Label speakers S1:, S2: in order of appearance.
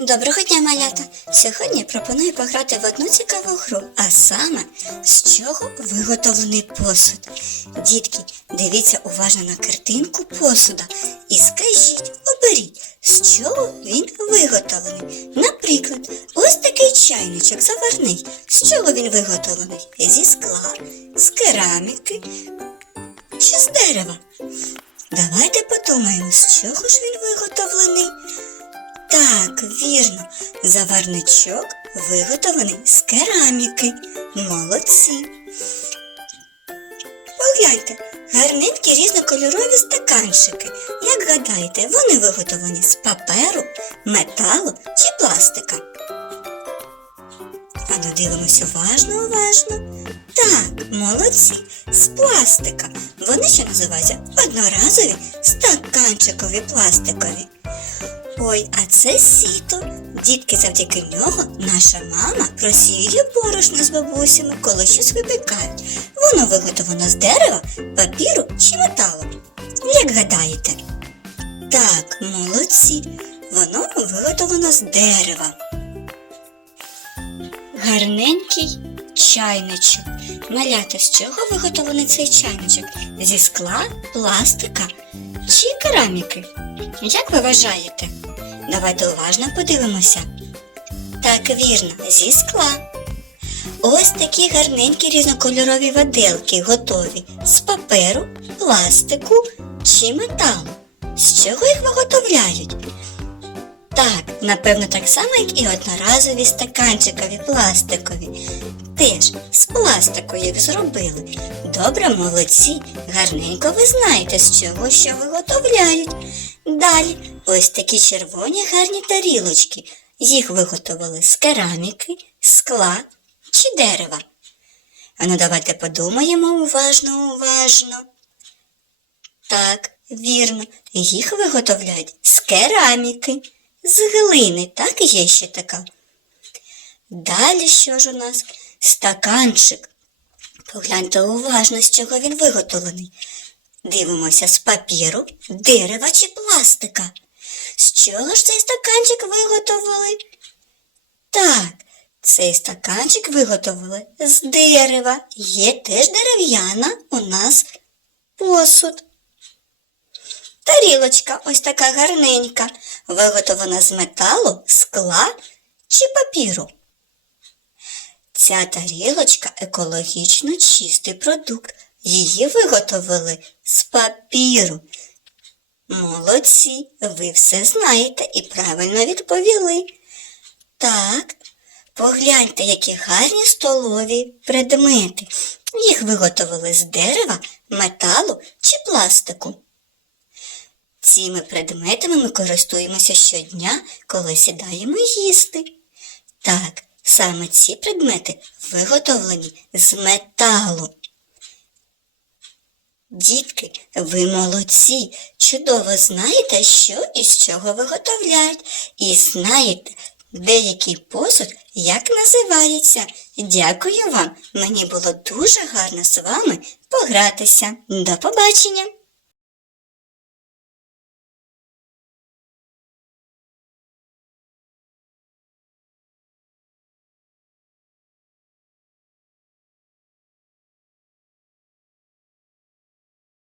S1: Доброго дня, малята! Сьогодні пропоную пограти в одну цікаву гру, а саме з чого виготовлений посуд. Дітки, дивіться уважно на картинку посуда і скажіть, оберіть, з чого він виготовлений. Наприклад, ось такий чайничок заварний. З чого він виготовлений? Зі скла, з кераміки чи з дерева? Давайте подумаємо, з чого ж він виготовлений. Так, вірно, заварничок виготовлений з кераміки. Молодці. Погляньте, гарненькі різнокольорові стаканчики. Як гадаєте, вони виготовлені з паперу, металу чи пластика? А ну дивимося уважно, уважно. Так, молодці, з пластика. Вони ще називаються одноразові стаканчикові пластикові. Ой, а це сіто. Дітки, завдяки нього наша мама просіює борошно з бабусями, коли щось випікають. Воно виготовлено з дерева, папіру чи металу. Як гадаєте? Так, молодці. Воно виготовлено з дерева. Гарненький чайничок. Малята, з чого виготовлений цей чайничок? Зі скла, пластика чи кераміки? Як ви вважаєте? Давайте уважно подивимося. Так, вірно, зі скла. Ось такі гарненькі різнокольорові виделки готові з паперу, пластику чи металу. З чого їх виготовляють? Так, напевно, так само, як і одноразові стаканчикові пластикові. Теж з пластику їх зробили. Добре, молодці, гарненько ви знаєте, з чого що виготовляють. Далі ось такі червоні гарні тарілочки. Їх виготовили з кераміки, скла чи дерева. А ну давайте подумаємо уважно, уважно. Так, вірно, їх виготовляють з кераміки, з глини, так є ще така. Далі що ж у нас? Стаканчик. Погляньте уважно, з чого він виготовлений. Дивимося з папіру, дерева чи пластика. З чого ж цей стаканчик виготовили? Так, цей стаканчик виготовили з дерева. Є теж дерев'яна у нас посуд. Тарілочка ось така гарненька, виготовлена з металу, скла чи папіру. Ця тарілочка екологічно чистий продукт. Її виготовили з папіру. Молодці, ви все знаєте і правильно відповіли. Так, погляньте, які гарні столові предмети. Їх виготовили з дерева, металу чи пластику. Цими предметами ми користуємося щодня, коли сідаємо їсти. Так, саме ці предмети виготовлені з металу. Дітки, ви молодці, чудово знаєте, що і з чого виготовляють, і знаєте, деякий посуд як називається. Дякую вам, мені було дуже гарно з вами погратися. До побачення!